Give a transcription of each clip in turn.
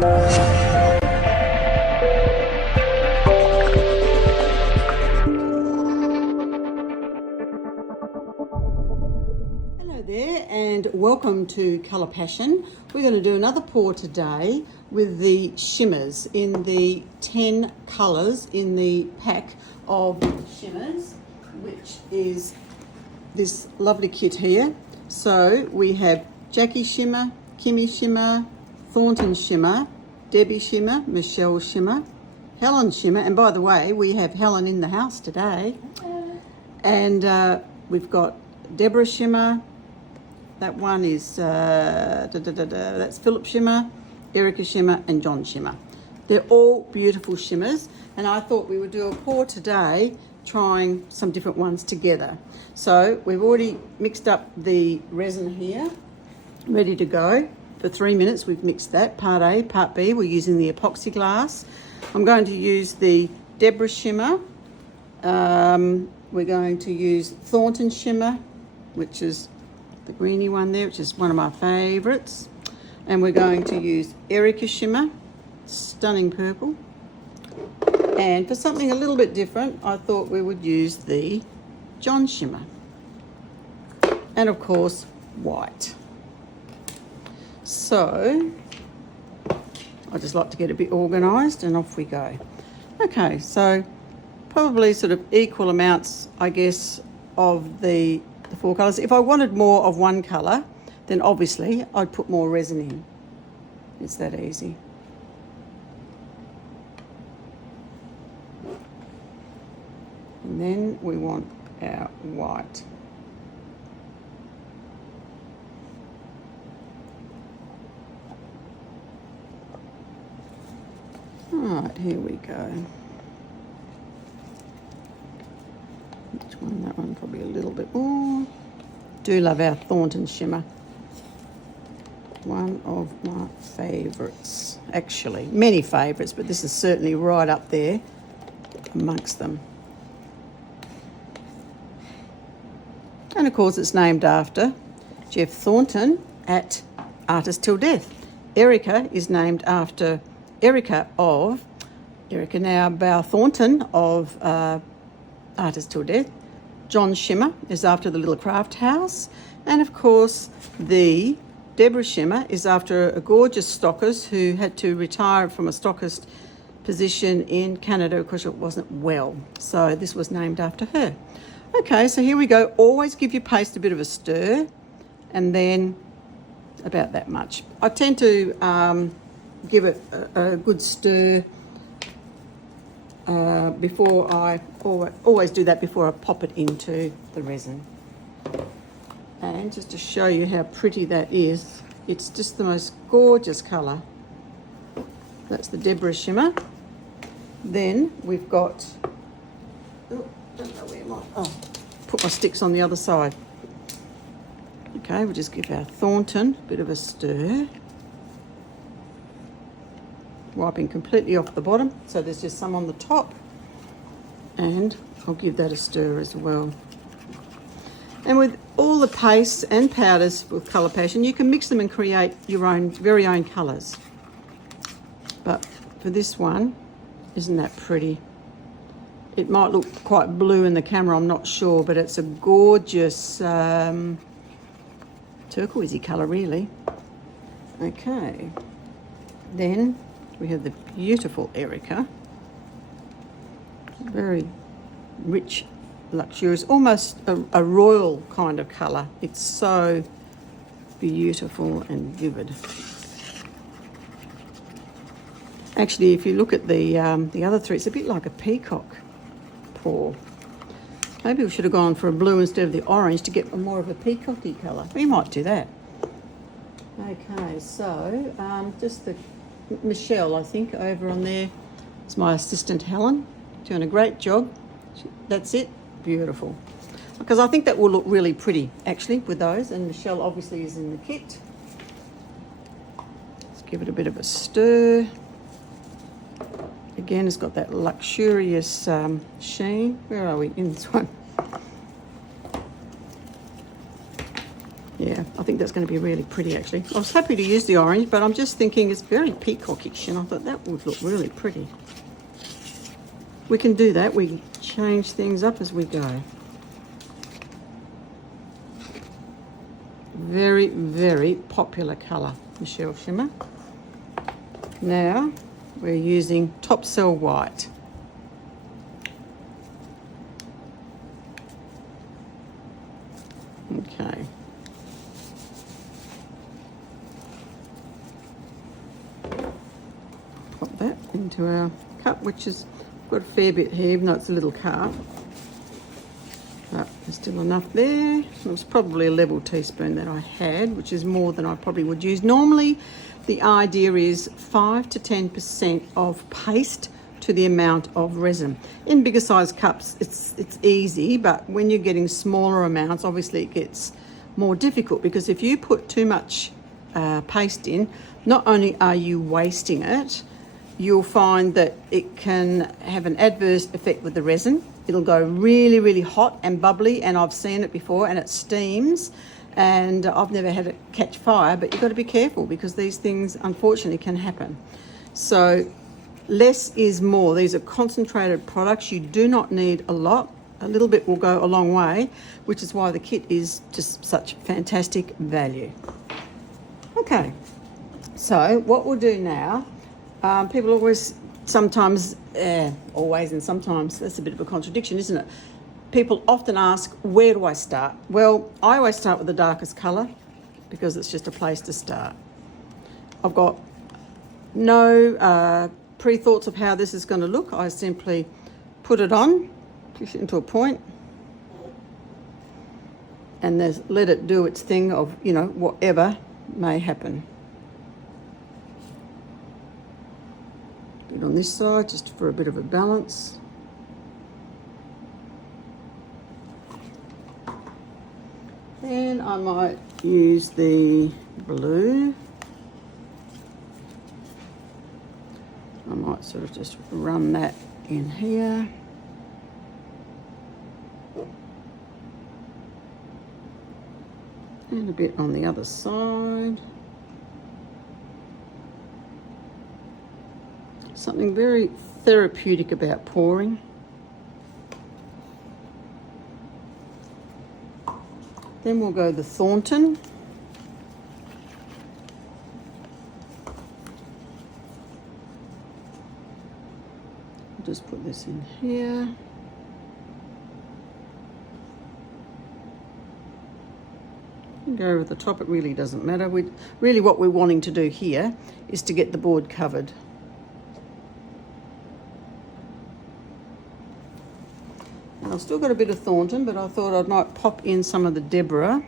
Hello there and welcome to Colour Passion. We're going to do another pour today with the shimmers in the 10 colours in the pack of shimmers, which is this lovely kit here. So we have Jackie Shimmer, Kimmy Shimmer, Thornton Shimmer, Debbie Shimmer, Michelle Shimmer, Helen Shimmer, and by the way, we have Helen in the house today. And we've got Deborah Shimmer. That one is, that's Philip Shimmer, Erica Shimmer, and John Shimmer. They're all beautiful shimmers, and I thought we would do a pour today, trying some different ones together. So we've already mixed up the resin here, ready to go. For 3 minutes, we've mixed that. Part A, part B, we're using the epoxy glass. I'm going to use the Deborah Shimmer. We're going to use Thornton Shimmer, which is the greeny one there, which is one of my favourites. And we're going to use Erica Shimmer, stunning purple. And for something a little bit different, I thought we would use the John Shimmer. And of course, white. So, I just like to get a bit organised and off we go. Okay, so probably sort of equal amounts, I guess, of the 4 colours. If I wanted more of one colour, then obviously I'd put more resin in. It's that easy. And then we want our white. Alright, here we go. Which one? That one probably a little bit more. Do love our Thornton Shimmer. One of my favourites, actually. Many favourites, but this is certainly right up there amongst them. And of course it's named after Jeff Thornton at Artist Till Death. Erica is named after Erica now Bow Thornton of Artist Till Death. John Shimmer is after the little craft house. And of course the Deborah Shimmer is after a gorgeous stockist who had to retire from a stockist position in Canada because it wasn't well. So this was named after her. Okay, so here we go. Always give your paste a bit of a stir, and then about that much. I tend to give it a good stir before I always do that before I pop it into the resin. And just to show you how pretty that is, it's just the most gorgeous colour. That's the Deborah Shimmer. Then we've got, don't know where put my sticks on the other side. Okay, we'll just give our Thornton a bit of a stir. Wiping completely off the bottom, so there's just some on the top. And I'll give that a stir as well. And with all the pastes and powders with Colour Passion, you can mix them and create your own, very own colours. But for this one, isn't that pretty? It might look quite blue in the camera, I'm not sure, but it's a gorgeous turquoisey colour, really. Okay, then we have the beautiful Erica. Very rich, luxurious, almost a royal kind of colour. It's so beautiful and vivid. Actually, if you look at the other three, it's a bit like a peacock pour. Maybe we should have gone for a blue instead of the orange to get more of a peacocky colour. We might do that. Okay, so just the Michelle, I think, over on there. It's my assistant Helen, doing a great job. That's it, beautiful. Because I think that will look really pretty, actually, with those. And Michelle obviously is in the kit. Let's give it a bit of a stir. Again, it's got that luxurious sheen. Where are we in this one? Yeah, I think think that's going to be really pretty, actually. I was happy to use the orange, but I'm just thinking it's very peacockish, and I thought that would look really pretty. We can do that. We change things up as we go. Very, very popular colour, Michelle Shimmer. Now we're using Top Cell White. Okay. Pop that into our cup, which has got a fair bit here, even though it's a little cup. But there's still enough there. It was probably a level teaspoon that I had, which is more than I probably would use. Normally, the idea is 5 to 10% of paste to the amount of resin. In bigger size cups, it's easy, but when you're getting smaller amounts, obviously it gets more difficult, because if you put too much paste in, not only are you wasting it, you'll find that it can have an adverse effect with the resin. It'll go really, really hot and bubbly, and I've seen it before, and it steams, and I've never had it catch fire, but you've got to be careful, because these things unfortunately can happen. So less is more. These are concentrated products. You do not need a lot. A little bit will go a long way, which is why the kit is just such fantastic value. Okay, so what we'll do now, people always, sometimes, always and sometimes, that's a bit of a contradiction, isn't it? People often ask, where do I start? Well, I always start with the darkest colour, because it's just a place to start. I've got no pre-thoughts of how this is going to look. I simply put it on, push it into a point, and let it do its thing of, you know, whatever may happen. Bit on this side, just for a bit of a balance. Then I might use the blue. I might sort of just run that in here. And a bit on the other side. Something very therapeutic about pouring. Then we'll go the Thornton. I'll just put this in here. Go over the top, it really doesn't matter. Really what we're wanting to do here is to get the board covered. And I've still got a bit of Thornton, but I thought I might pop in some of the Deborah.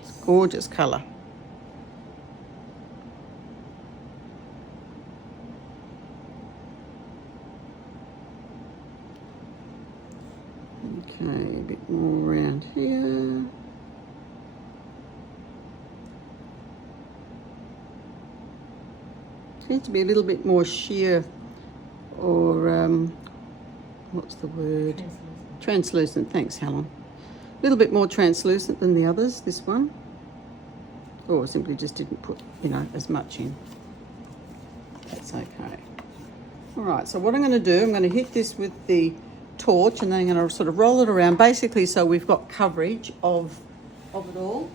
It's a gorgeous colour. Okay, a bit more around here. Seems to be a little bit more sheer, or what's the word? Translucent. Thanks, Helen. A little bit more translucent than the others, this one. Or simply just didn't put, you know, as much in. That's okay. All right, so what I'm going to do, I'm going to hit this with the torch, and then I'm going to sort of roll it around, basically so we've got coverage of it all.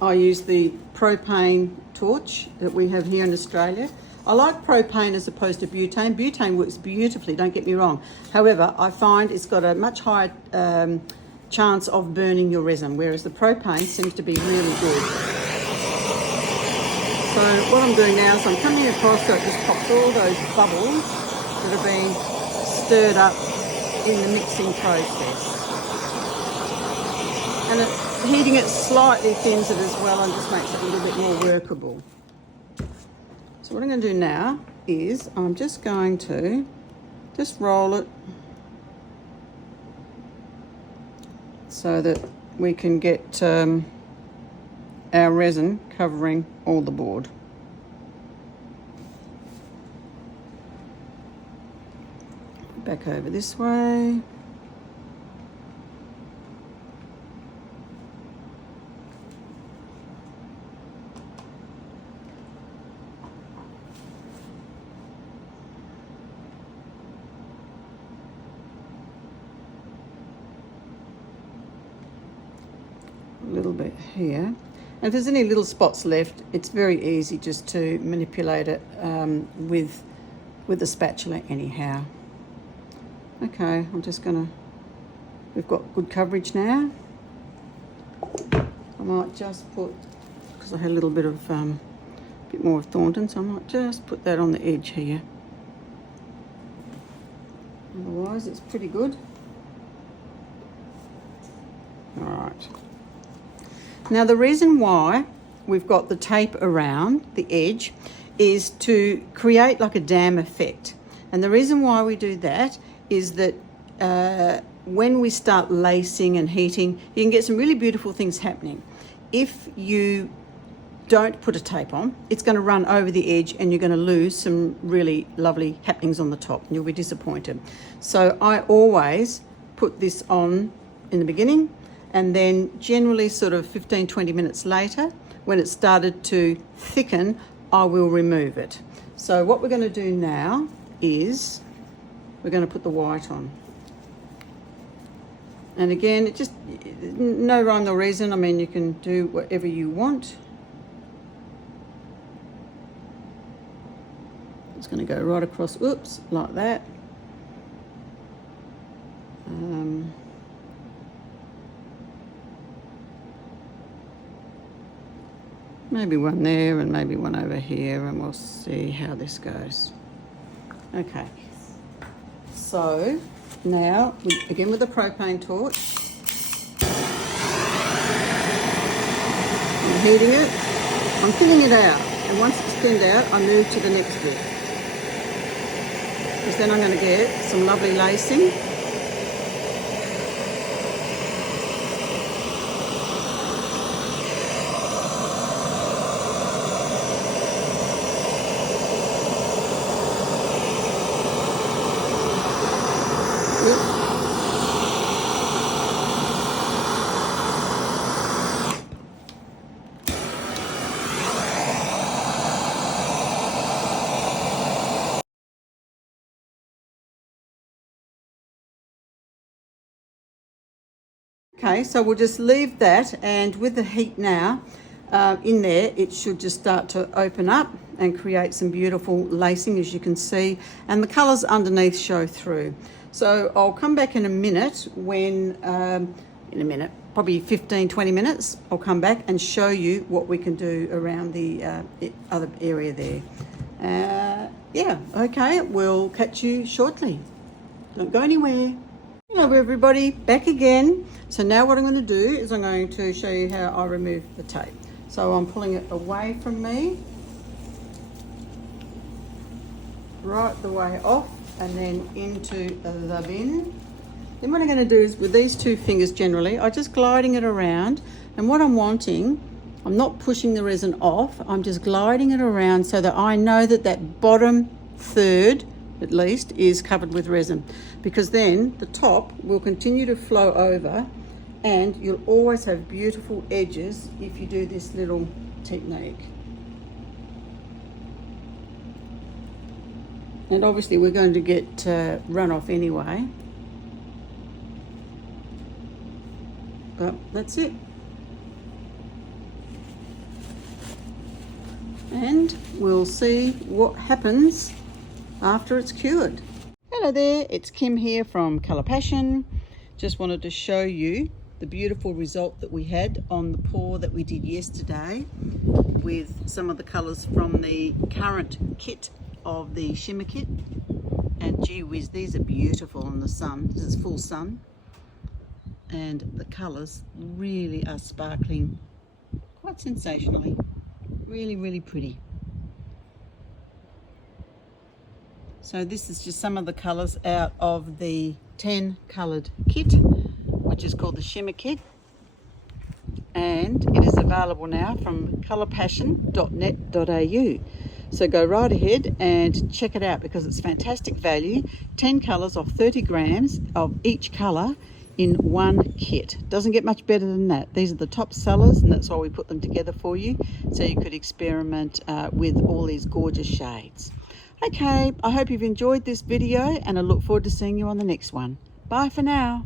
I use the propane torch that we have here in Australia. I like propane as opposed to butane. Butane works beautifully, don't get me wrong. However, I find it's got a much higher chance of burning your resin, whereas the propane seems to be really good. So what I'm doing now is I'm coming across, so it just pops all those bubbles that are being stirred up in the mixing process. And heating it slightly thins it as well, and just makes it a little bit more workable. So what I'm going to do now is I'm just going to just roll it so that we can get our resin covering all the board. Back over this way. little bit here. And if there's any little spots left, it's very easy just to manipulate it with a spatula anyhow. Okay, I'm just gonna, we've got good coverage now. I might just put, because I had a little bit of bit more of Thornton, so I might just put that on the edge here. Otherwise it's pretty good. All right. Now the reason why we've got the tape around the edge is to create like a dam effect. And the reason why we do that is that when we start lacing and heating, you can get some really beautiful things happening. If you don't put a tape on, it's going to run over the edge and you're going to lose some really lovely happenings on the top and you'll be disappointed. So I always put this on in the beginning, and then generally sort of 15-20 minutes later, when it started to thicken, I will remove it. So what we're going to do now is we're going to put the white on. And again, it just, no rhyme nor reason. I mean, you can do whatever you want. It's going to go right across, oops, like that. Maybe one there and maybe one over here, and we'll see how this goes. Okay, so now, again with the propane torch, I'm heating it, I'm thinning it out, and once it's thinned out, I move to the next bit. Because then I'm going to get some lovely lacing. Okay, so we'll just leave that, and with the heat now in there, it should just start to open up and create some beautiful lacing, as you can see, and the colours underneath show through. So I'll come back in a minute when, probably 15-20 minutes, I'll come back and show you what we can do around the other area there. Yeah, okay, we'll catch you shortly. Don't go anywhere. Hello everybody, back again. So now what I'm going to do is I'm going to show you how I remove the tape. So I'm pulling it away from me, right the way off, and then into the bin. Then what I'm going to do is with these two fingers generally, I'm just gliding it around, and what I'm wanting, I'm not pushing the resin off, I'm just gliding it around so that I know that that bottom third at least is covered with resin, because then the top will continue to flow over and you'll always have beautiful edges if you do this little technique. And obviously we're going to get runoff anyway, but that's it. And we'll see what happens after it's cured. Hello there, it's Kim here from Colour Passion. Just wanted to show you the beautiful result that we had on the pour that we did yesterday with some of the colours from the current kit of the Shimmer Kit. And gee whiz, these are beautiful in the sun. This is full sun. And the colours really are sparkling quite sensationally. Really, really pretty. So this is just some of the colours out of the 10 coloured kit, which is called the Shimmer Kit. And it is available now from colourpassion.net.au. So go right ahead and check it out because it's fantastic value. 10 colours of 30 grams of each colour in one kit. Doesn't get much better than that. These are the top sellers, and that's why we put them together for you, so you could experiment with all these gorgeous shades. Okay, I hope you've enjoyed this video and I look forward to seeing you on the next one. Bye for now.